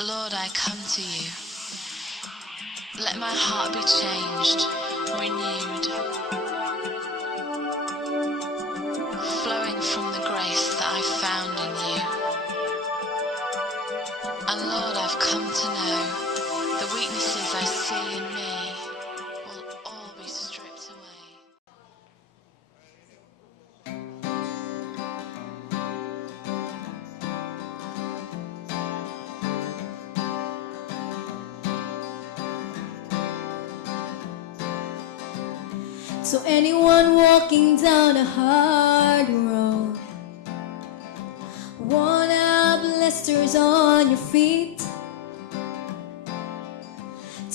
Lord, I come to you. Let my heart be changed, renewed, flowing from the grace that I found in you. And Lord, I've come to know the weaknesses I see in me will all be stripped away. So anyone walking down a hard road, worn out blisters on your feet.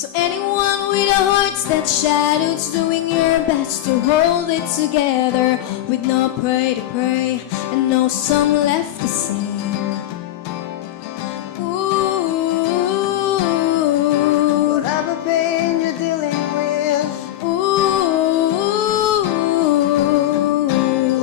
To anyone with a heart that's shattered, doing your best to hold it together, with no prayer to pray and no song left to sing. Ooh, Whatever pain you're dealing with,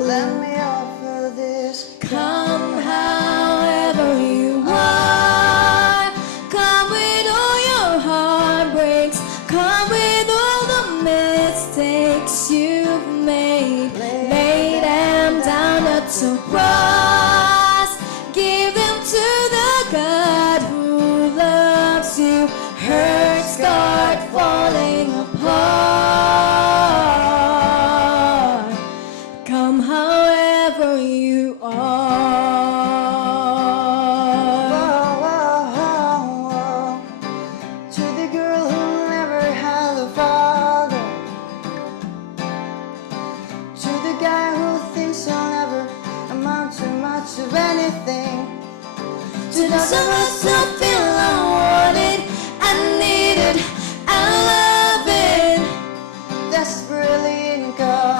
let me offer this. come however you are. Come with all your heartbreaks. Come with all the mistakes you've made. Lay them down at the cross. Give them to the God who loves you. Hurts start falling apart. Come however you are. Whoa, whoa, whoa, whoa. To the girl who never had a father, to the guy who thinks he'll never amount to much of anything, To those of us who feel unwanted, unneeded, unloved. desperately in God.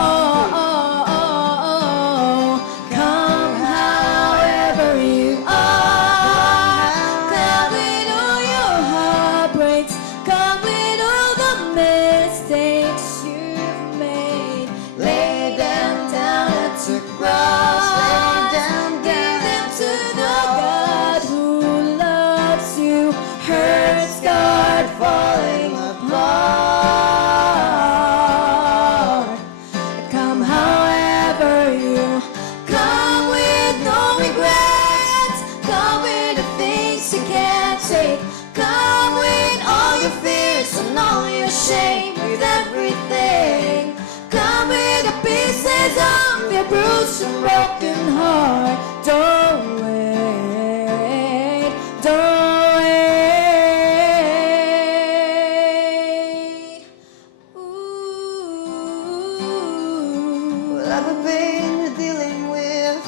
Come however you are. Come with all your heartbreaks. Come with all the mistakes you've made. Lay them down at the cross. Lay them Give down them at to the the God who loves you. Hurts start falling apart. Come however you come, with no regrets. Come with the things you can't take. Come with all your fears and all your shame, with everything. Come with the pieces of your bruised and broken heart. Don't wait, don't wait. Ooh. Whatever pain you're dealing with,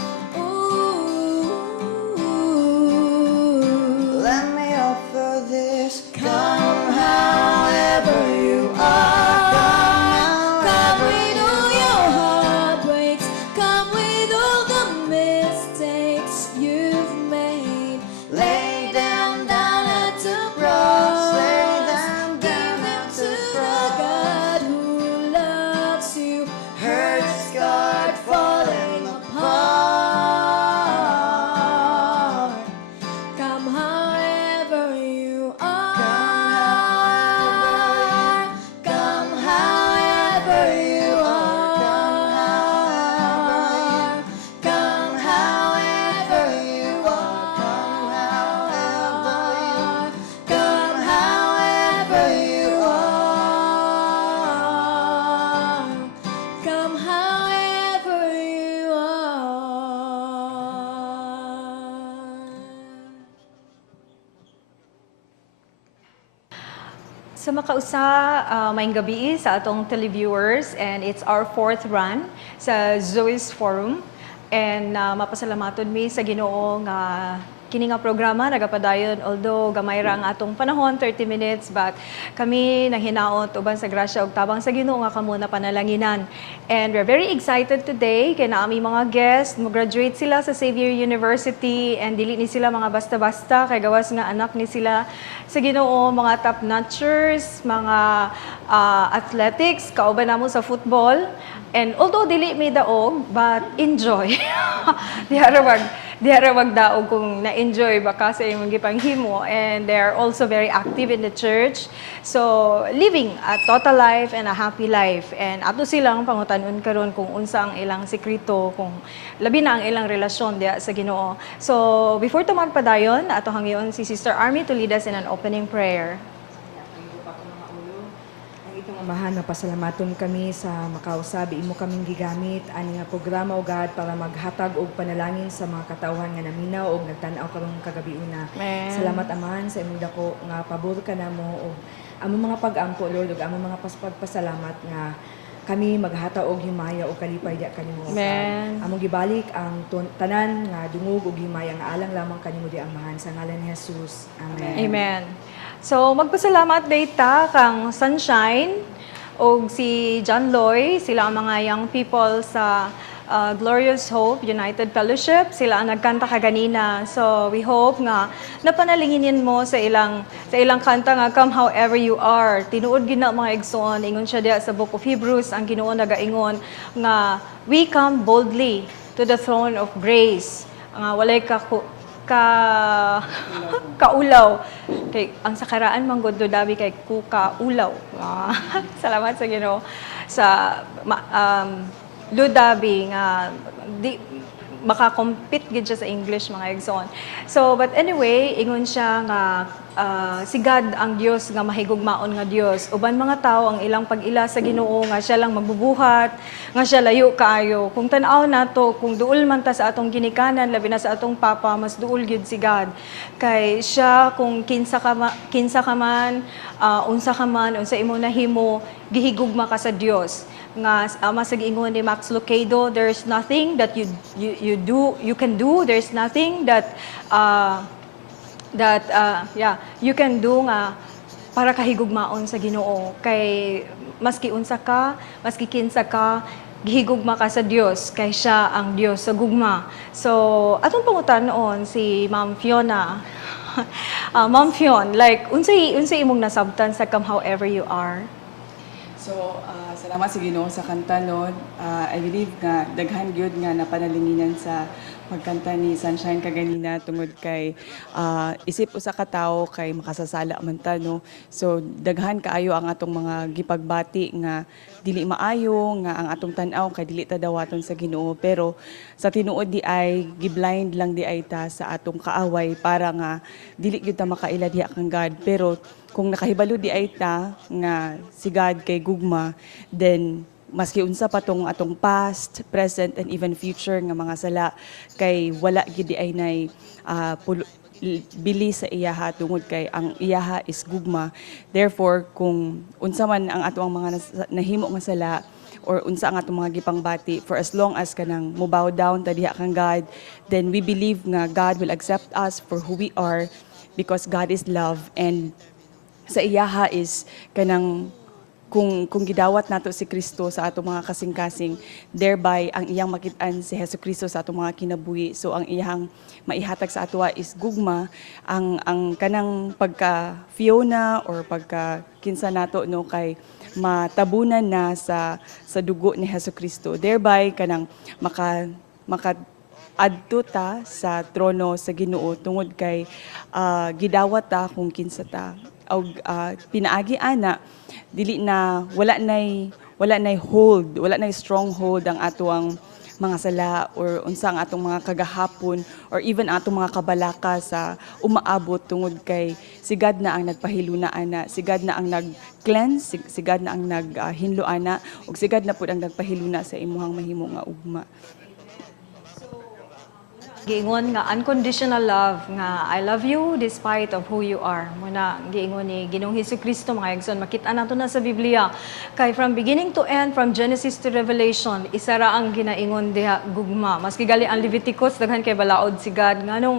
let me offer this. Come however you are. Come with all your heartbreaks. Come with all the mistakes you've made. Lay them down at the cross. Lay them Give down them at to the the God who loves you. Hurts start falling apart. Come however you are. Come however you are. Come however you are. Come however you are. Come however you are. Sa makausa, maayong gabi sa atong televiewers, and it's our 4th run sa Zoe's Forum. And mapasalamaton mi sa Ginoo nga kini nga programa nagapadayon, although gamay ra ang atong panahon, 30 minutes, but kami nanghinaot uban sa grasya ug tabang sa Ginoo nga kamo na panalanginan. And we're very excited today kay naami mga guests, mo graduate sila sa Xavier University, and dili ni sila mga basta-basta kay gawas nga anak ni sila sa Ginoo, mga top notchers, mga athletics, kauban namo sa football. And although dili may daog, but enjoy. Di harawag diara magdaog kung na-enjoy baka sa imong gipanghimo, and they are also very active in the church. So living a total life and a happy life, and ato silang pangutan-on karon kung unsa ang ilang sekreto, kung labi na ang ilang relasyon diya sa Ginoo. So before to magpadayon, ato hangyon si Sister Army to lead us in an opening prayer. Ang itong amahan, mapasalamaton kami sa makausabi imo kaming gigamit ani nga programa o God para maghatag og panalangin sa mga katawhan nga naminaw og nagtan-aw karong kagabi una. Amen. Salamat amahan sa imong dako nga pabor ka namo og among mga pag-ampo Lord ug among mga pagpasalamat nga kami maghataw og himaya og kalipay diha kanimo. Amen. Among gibalik ang tanan nga dungog og himaya nga alang lamang kanimo di amahan sa ngalan ni Jesus. Amen. Amen. So, magpasalamat data kang Sunshine o si John Loy, sila ang mga young people sa Glorious Hope United Fellowship. Sila ang nagkanta kaganina. So, we hope nga napanalinginin mo sa ilang kanta nga Come However You Are. Tinuod gina mga igsoon, ingon siya diya sa Book of Hebrews, ang Ginoo nagaingon nga we come boldly to the throne of grace. Nga walay kaulaw. Kay ang sakaraan man gud dabi kay kukaulaw. Salamat sa Ginoo sa ludabi nga di makakompete gid siya sa English mga igsoon. So but anyway, ingon siya nga si God ang Dios nga mahigugmaon nga Dios. Uban mga tao ang ilang pag-ila sa Ginoo nga siya lang magbubuhat, nga siya layo kaayo. Kung tan-aw nato, kung duol man ta sa atong ginikanan, labi na sa atong papa, mas duol gyud si God. Kay siya kung kinsa ka man, unsa ka man, unsa imong nahimo, gihigugma ka sa Dios. Nga masag ingon ni Max Lucado, there's nothing that you can do, there's nothing that you can do nga para kahigugmaon sa Ginoo. Kay maski unsa ka, maski kinsa ka, gihigugma ka sa Dios kay siya ang Dios sa gugma. So atong pangutan-on si Ma'am Fiona. Ma'am Fion, like unsay imong nasabtan sa Come However You Are? So, salamat sa Ginoo sa kanta nun. I believe nga daghan gyud nga napanalinginan sa magkanta ni Sunshine kaganina tungod kay isip usa ka tawo kay makasasala man ta no. So daghan kaayo ang atong mga gipagbati nga dili maayo nga ang atong tan-aw kay dili ta dawaton sa Ginoo, pero sa tinuod di ay giblind lang di ay ta sa atong kaaway para nga dili gyud ta makaila diha kang God. Pero kung nakahibalo di ay ta nga si God kay gugma, then maski unsa pa tong atong past, present, and even future nga mga sala, kay wala gid di ay nay bili sa iyaha tungod kay ang iyaha is gugma. Therefore, kung unsa man ang atong mga nahimo nga sala, or unsa ang atong mga gipangbati, for as long as kanang mo bow down ta diha kang God, then we believe nga God will accept us for who we are because God is love, and sa iyaha is kanang kung gidawat nato si Kristo sa atong mga kasing-kasing, thereby ang iyang makit-an si Hesukristo sa atong mga kinabuhi. So ang iyang maihatag sa atwa is gugma, ang kanang pagka Fiona or pagka kinsa nato no kay matabunan na sa dugo ni Hesukristo, thereby kanang maka adto ta sa trono sa Ginoo tungod kay gidawat ta kung kinsa ta og pinaagi ana dili na wala nay hold, wala nay stronghold ang atuang mga sala or unsa ang atong mga kagahapon or even atong mga kabalaka sa umaabot tungod kay si God na ang nagpahiluna ana, si God na ang nag-cleanse, si God na ang naghinlo ana, ug si God na pud ang nagpahiluna sa imuhang mahimo nga ugma. Giingon nga unconditional love, nga I love you despite of who you are. Muna giingon ni Ginoong Hesukristo mga igsoon, makita nato na sa Biblia kay from beginning to end, from Genesis to Revelation, isa ra ang ginaingon diha gugma. Maski gali ang Leviticus daghan kay balaod si God nganong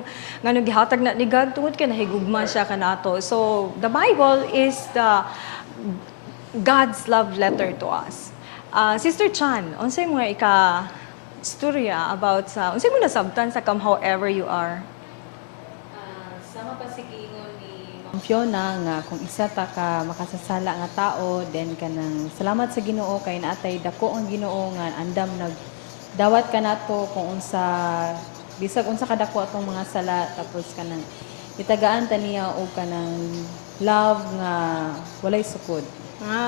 gihatag na ni God tungod kay nahigugma siya kanato. So the Bible is the God's love letter to us. Sister Chan, unsay mga istorya about sa unsay mo nasabtan sa Come However You Are? Sama pa si giingon ni Ma'am Fiona nga kung isa ta ka makasasala nga tao, then kanang salamat sa Ginoo kay naatay dako ang Ginoo nga andam nagdawat ka nato kung unsa bisag unsa kadako atong mga sala tapos kanang itagaan ta niya og kanang love nga walay sukod.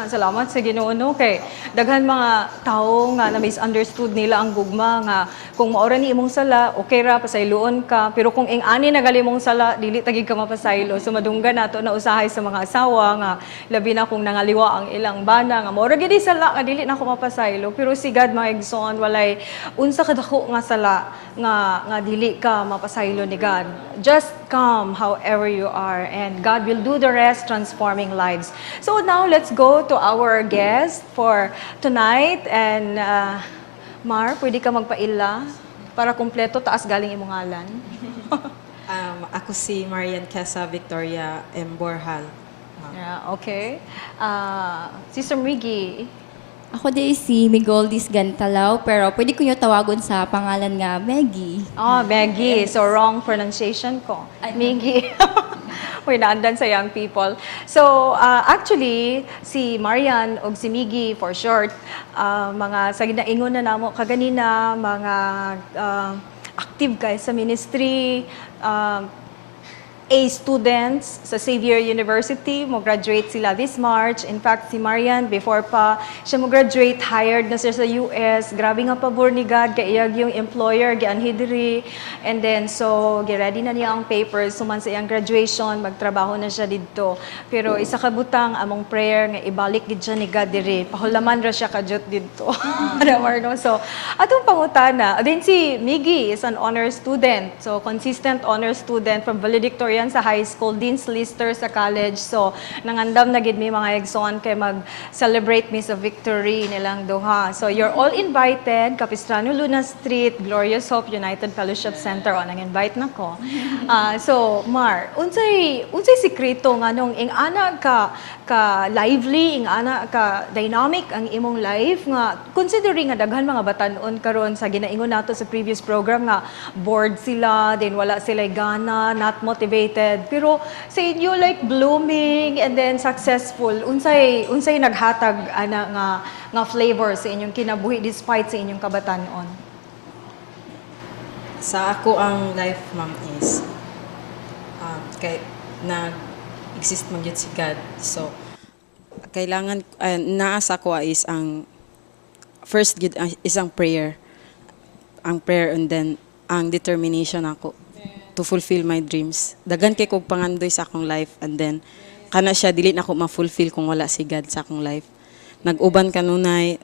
Salamat sa Ginoo no kay daghan mga tawo nga na misunderstood nila ang gugma nga kung maora ni imong sala okay ra pasayloon ka pero kung ing-ani na gali mong sala dili tagig ka mapasaylo so madunggan nato na usahay sa mga asawa nga labi na kung nangaliwa ang ilang bana nga maora gid sala nga dili na ko mapasaylo pero si God mga igsoon walay unsa kadako nga sala nga dili ka mapasaylo ni God. Just come however you are and God will do the rest transforming lives. So now let's go to our guest for tonight and Mar, pwede ka magpaila para kumpleto taas galing imong ngalan. Ako si Marian Quesa Victoria M. Borhal. Yeah, okay. Sister Miggy. Ako din si Migoldis Gantalaw, pero pwede ko nyo tawagon sa pangalan nga Maggie. Maggie. So, wrong pronunciation ko. Miggy. Uy, naandan sa young people. So, actually, si Marian o si Miggy, for short, mga sa ginaingon na namo kaganina, mga active guys sa ministry, A students sa Xavier University, mo graduate sila this March. In fact, si Marian, before pa siya mo graduate, hired na siya sa US. Grabe nga pabor ni God, kaya yung employer, gianhi diri. And then, so, gi-ready na niya ang papers. Suman sa iyang graduation, magtrabaho na siya dito. Pero isa ka butang, among prayer, nga ibalik gid siya ni God diri. Pahulaman ra siya kajut dito. No? So, atong pangutana. Then si Miggy is an honor student. So, consistent honor student from Valedictorian sa high school, Dean's Lister sa college. So, nangandam na gid mi mga igsoon kay mag-celebrate mi sa victory nilang duha. So, you're all invited. Capistrano Luna Street, Glorious Hope United Fellowship Center. O, nang-invite na ko. So, Mar, unsay sikreto nga nung ing-ana ka lively, ing-ana ka dynamic ang imong life nga considering nga daghan mga batan-on karon sa ginaingon nato sa previous program nga bored sila, then wala sila gana, not motivated. Pero sa inyo like blooming and then successful, unsay naghatag ana nga flavor sa inyong kinabuhi despite sa inyong kabatan-on? Sa ako ang life, ma'am, is kay nag-exist man yun si God. So, kailangan, naasa ko is ang first gid is ang prayer. Ang prayer and then ang determination ako to fulfill my dreams. Dagan kay kog pangandoy sa akong life and then kana siya dili na ako ma-fulfill kung wala si God sa akong life. Nag-uban kanunay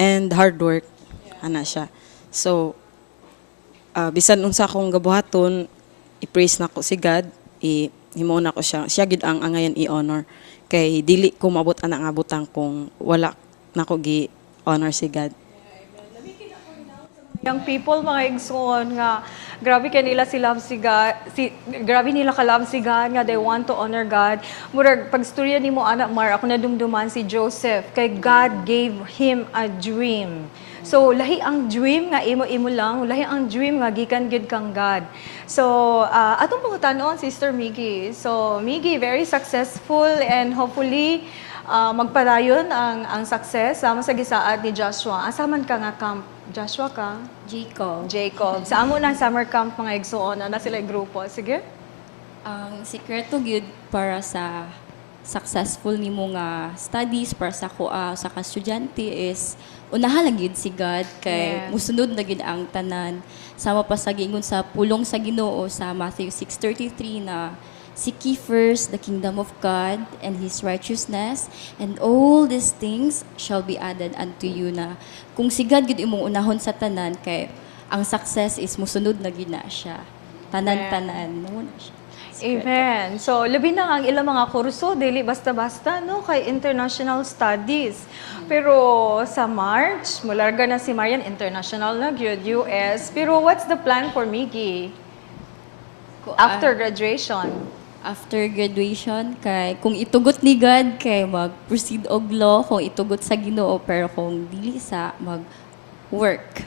and hard work ana siya. So bisan unsa akong gabuhaton i-praise nako si God, himo na ko siya. Siya gid ang angayan i-honor kay dili ko maabot ana nga butang kung wala nako gi-honor si God. Young people, mga igsoon nga, grabe kay nila si love si God, grabe nila ka love si God nga they want to honor God. Murag pagstorya nimo anak Mar, ako nadumduman si Joseph kay God gave him a dream. So lahi ang dream nga imo lang, lahi ang dream nga gikan gid kang God. So atong pangutanon Sister Miggy. So Miggy very successful and hopefully magpadayon ang success sama sa gisaad ni Joshua. Asa man ka nga camp? Joshua ka? Jacob. Sa amo na summer camp mga igsoon na sila grupo. Sige. Ang sikreto gyud para sa successful nimo nga studies para sa sa ka estudyante is unahan lang gyud si God kay musunod na gyud ang tanan sama pa sa giingon sa pulong sa Ginoo sa Matthew 6:33 na seek ye first the kingdom of God and His righteousness, and all these things shall be added unto you. Na kung si God gid imong unahon sa tanan, kay ang success is musunod na gid na siya. Tanan-tanan mo na siya. Amen. So, labi na ang ilang mga kurso, dili basta-basta, no, kay international studies. Pero sa March, mularga na si Marian, international na gyud, US. Pero what's the plan for Miggy after graduation? After graduation, kay kung itugot ni God, kay mag-proceed og law, kung itugot sa Ginoo, pero kung dili sa mag-work.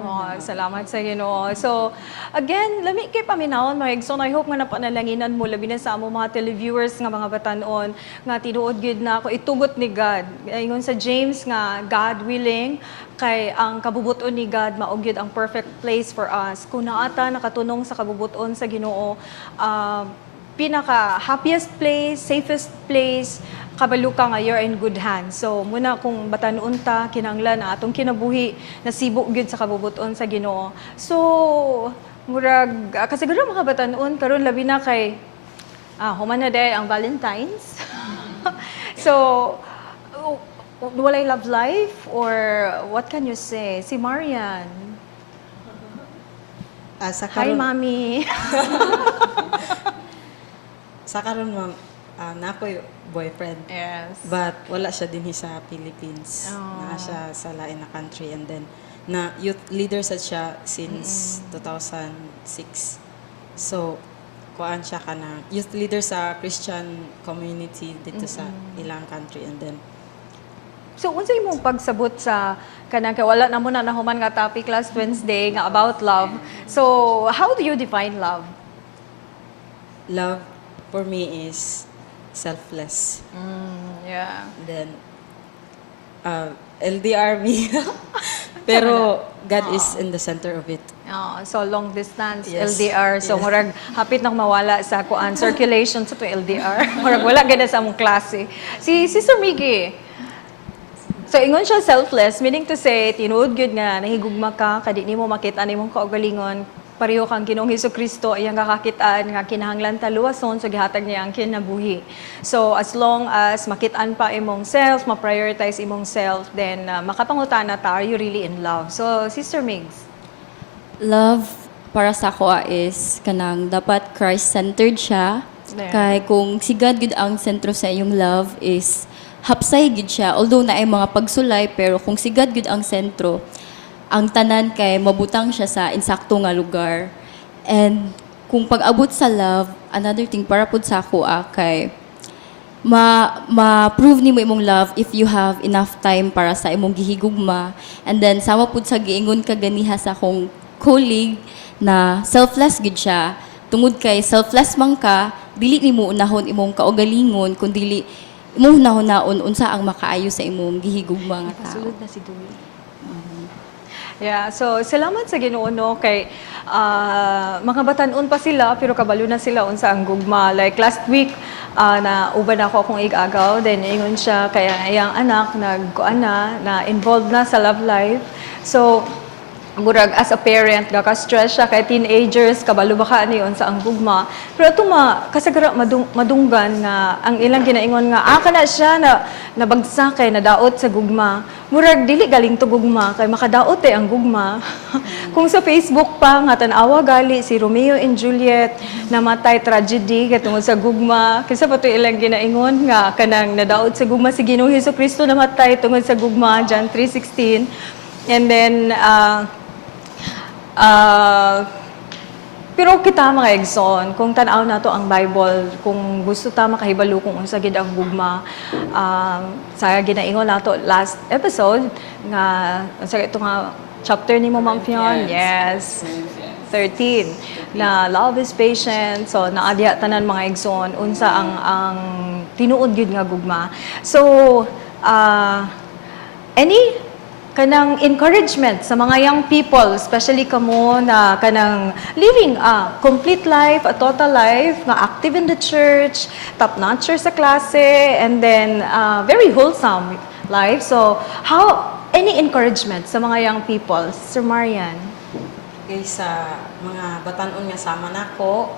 Oh, salamat sa Ginoo. So, again, lami kay paminawon mga igsoon. I hope nga napanalanginan mo labi na sa amo mga televiewers nga mga batanon nga tinuod gyud na ako itugot ni God. Ingon sa James nga God willing kay ang kabubuton ni God mao gyud ang perfect place for us. Kung naata nakatunong sa kabubuton sa Ginoo, pinaka happiest place, safest place, kabalo ka nga you're in good hands. So muna kung batanon ta kinahanglan na atong kinabuhi nasibo gyud sa kabubuton sa Ginoo. So murag kasiguro mga batanon karon labi na kay human na day ang Valentine's. So walay love life or what can you say? Si Marian. Sa Hi, karon, Mami. sa karon ma'am, na ako yung boyfriend. Yes. But wala siya din sa Philippines. Oh. Na siya sa lain na country. And then, na youth leader sa siya since 2006. So, kuan siya ka na youth leader sa Christian community dito sa ilang country. And then, So, unsa imong pagsabot sa kanang kay wala na mo na nahuman nga topic last Wednesday nga about love. So, how do you define love? love for me is selfless. Yeah. And then, LDR me. Pero God is in the center of it. So long distance Yes. LDR. So murag hapit nang mawala sa kuan circulation sa to LDR. Murag wala gid sa among klase. Si Sister Miggy. So ingon siya selfless, meaning to say tinuod gyud nga nahigugma ka kadi nimo makita nimong kaugalingon pareho kang Ginoong Hesukristo iyang kakakitaan nga kinahanglan ta luwason so gihatag niya ang kinabuhi. So as long as makitaan pa imong self, ma-prioritize imong self, then makapangutana ta, are you really in love? So Sister Migs. Love para sa ako is kanang dapat Christ-centered siya. Yeah. Kay kung si God gud ang sentro sa iyong love is hapsay gid siya. Although na ay mga pagsulay pero kung si God gud ang sentro, ang tanan kay mabutang siya sa insakto nga lugar. And kung pag-abot sa love, another thing para pud sa ako kay ma-prove nimo imong love if you have enough time para sa imong gihigugma. And then sama pud sa giingon ka ganiha sa akong colleague na selfless gid siya. Tungod kay selfless man ka, dili nimo unahon imong kaugalingon kun dili imong hunahon unsa ang makaayo sa imong gihigugma nga tao. Kasulod na si Dewey. Yeah, so salamat sa Ginoo no kay mga batanon pa sila pero kabalo na sila unsa ang gugma. Like last week na uban ako akong igagaw then ingon siya kaya iyang anak nagkuan na involved na sa love life. So murag as a parent gaka-stress siya kay teenagers kabalo ba ka niyon sa ang gugma pero ato kasagara madunggan nga ang ilang ginaingon nga kana siya na nabagsak kay nadaot sa gugma murag dili galing to gugma kay makadaot ang gugma kung sa Facebook pa nga tan-awa gali si Romeo and Juliet namatay tragedy kay tungod sa gugma kinsa pa to ilang ginaingon nga kanang nadaot sa gugma si Ginoong Hesukristo namatay tungod sa gugma John 3:16 and then pero kita mga igsoon, kung tanaw na to ang Bible, kung gusto ta makahibalo kung unsa gid ang gugma, sa ginaingon nato last episode nga sa ito nga chapter ni mo Ma'am Fion, yes. 13 na love is patient, so naadya tanan mga igsoon unsa ang tinuod gid nga gugma. So any kanang encouragement sa mga young people, especially kamo na kanang living a complete life, a total life, nga active in the church, top-notcher sa klase, and then very wholesome life. So, any encouragement sa mga young people? Sister Marian? kay sa mga batanon nga sama nako,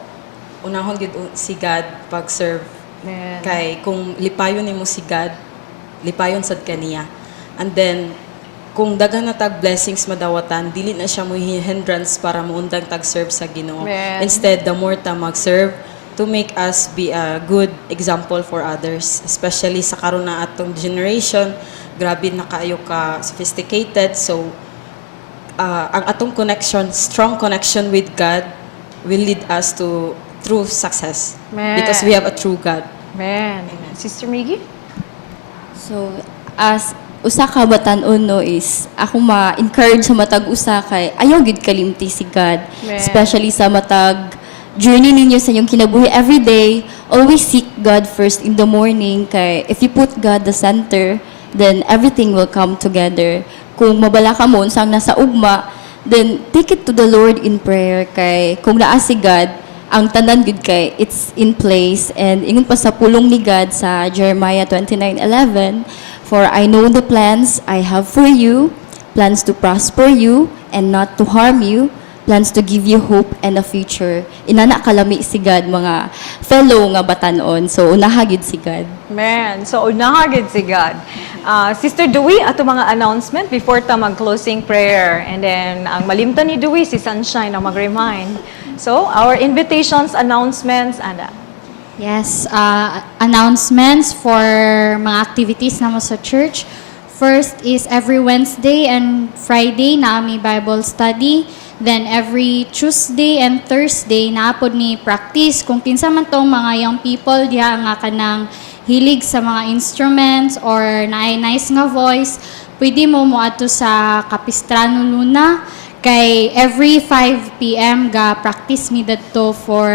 unahon gid si God pag-serve. Amen. Kay kung lipayon nimo si God, lipayon sad kaniya. And then kung daghan na tag blessings madawatan, dili na siya mo hindrance para muundang tag-serve sa Ginoo. Amen. Instead, the more ta mag-serve to make us be a good example for others, especially sa karon na atong generation, grabe na kaayo ka sophisticated. So ang atong connection, strong connection with God will lead us to true success. Amen. Because we have a true God. Amen. Sister Miggy? So, as usa ka batan-on no is ako ma-encourage sa matag usa kay ayaw gid kalimti si God. Man. Especially sa matag journey ninyo sa inyong kinabuhi every day. Always seek God first in the morning kay if you put God the center, then everything will come together. Kung mabala ka mo unsang nasa ugma, then take it to the Lord in prayer kay kung naa si God, ang tanan gud kay it's in place. And ingon pa sa pulong ni God sa Jeremiah 29:11, for I know the plans I have for you, plans to prosper you and not to harm you, plans to give you hope and a future. Inana kalami si God, mga fellow nga batanon. So unaha gid si God. Man, so unahagid si God. Sister Dewey, ato mga announcement before ta mag-closing prayer. And then, ang malimtan ni Dewey, si Sunshine ang mag-remind. So, our invitations, announcements, and Yes, announcements for mga activities naman sa church. First is every Wednesday and Friday na may Bible study. Then every Tuesday and Thursday na pod ni practice kung kinsa man tong mga young people diha nga kanang hilig sa mga instruments or naay nice nga voice, pwede mo moadto sa Capistrano Luna. Kay every 5 p.m. ga practice me dadto for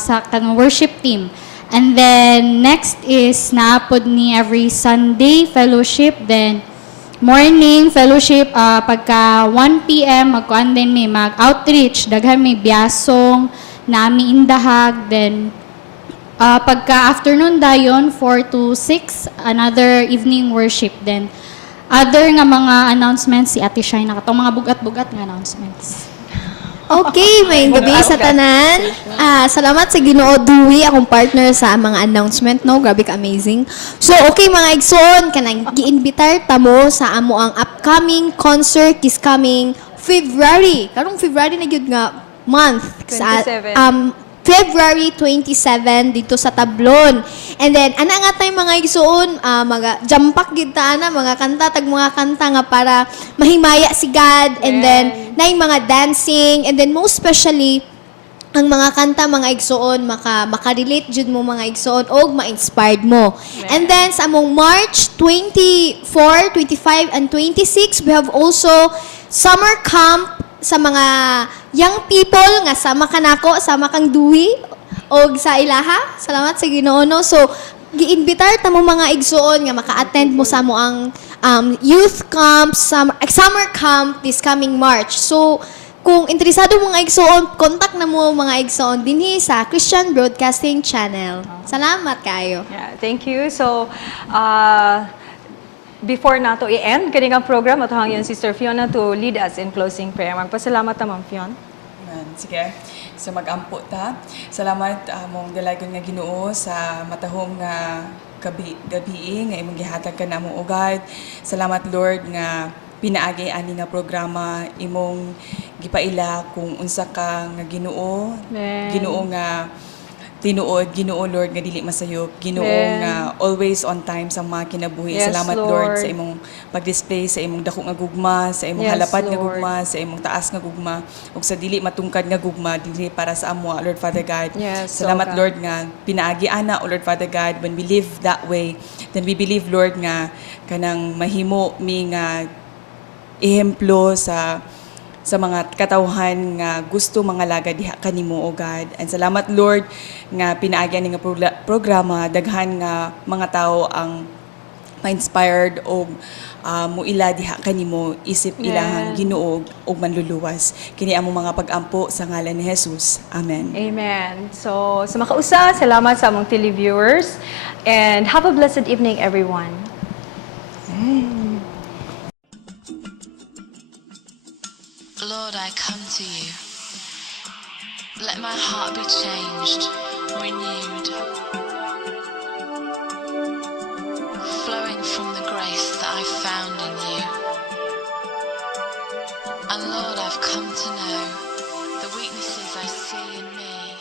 sa kanang worship team. And then next is naapod ni every Sunday fellowship, then morning fellowship pagka 1 p.m. magkuan din may mag-outreach, daghan may biyasong nami indahag, then pagka afternoon dayon 4 to 6 another evening worship, then other nga mga announcements si Ate Shai na katong mga bugat-bugat nga announcements. Okay, may gabi sa tanan. Salamat sa Ginoo Dewey, akong partner sa mga announcement, no? Grabe ka amazing. So, okay mga igsoon, kanang giinbitar tamo sa amo ang upcoming concert is coming February. Karong February na gyud nga month. 27. February 27 dito sa Tablon. And then ana nga tay mga igsoon, mga jampak gid ta ana mga kanta tag mga kanta nga para mahimaya si God, and then nay mga dancing, and then most especially ang mga kanta mga igsoon maka-relate jud mo mga igsoon og ma-inspired mo. And then sa among March 24, 25 and 26 we have also summer camp sa mga young people nga sama ka nako, sama kang Dewey og sa ilaha. Salamat sa Ginoo no. So giinbitar ta mo mga igsoon nga maka-attend mo sa mo ang youth camp, summer camp this coming March. So kung interesado mo mga igsoon, contact na mo mga igsoon dinhi sa Christian Broadcasting Channel. Salamat kayo. yeah, thank you. So, before nato i-end kini nga program, at hangyon Sister Fiona to lead us in closing prayer. Magpasalamat ta Ma'am Fiona. Sige. So mag-ampo ta. Salamat mong dalagon nga Ginoo sa matahom nga gabi nga imong gihatag ka namo ugad. Salamat Lord nga pinaagi ani nga programa imong gipaila kung unsa ka nga Ginoo. Ginoo nga tinuod, Ginoo Lord nga dili masayop, Ginoo nga always on time sa mga kinabuhi. Yes, Salamat Lord Lord sa imong pag-display, sa imong dako nga gugma, sa imong Yes, halapad nga Lord. gugma, sa imong taas nga gugma, ug sa dili matungkad nga gugma dili para sa amo, Lord Father God. Yes, Salamat oh God. Lord nga pinaagi ana, O Lord Father God, when we live that way, then we believe Lord nga kanang mahimo mi nga ehemplo sa mga katawhan nga gusto mga laga diha kanimo o God. And salamat Lord nga pinaagyan ni nga programa, daghan nga mga tao ang ma-inspired o muila diha kanimo isip ilahang Ginoo og manluluwas. Kini among mga pag-ampo sa ngalan ni Jesus. Amen. Amen. So, sa makausa, salamat sa among televiewers, and have a blessed evening everyone. Lord, I come to you. Let my heart be changed, renewed, flowing from the grace that I found in you. And Lord, I've come to know the weaknesses I see in me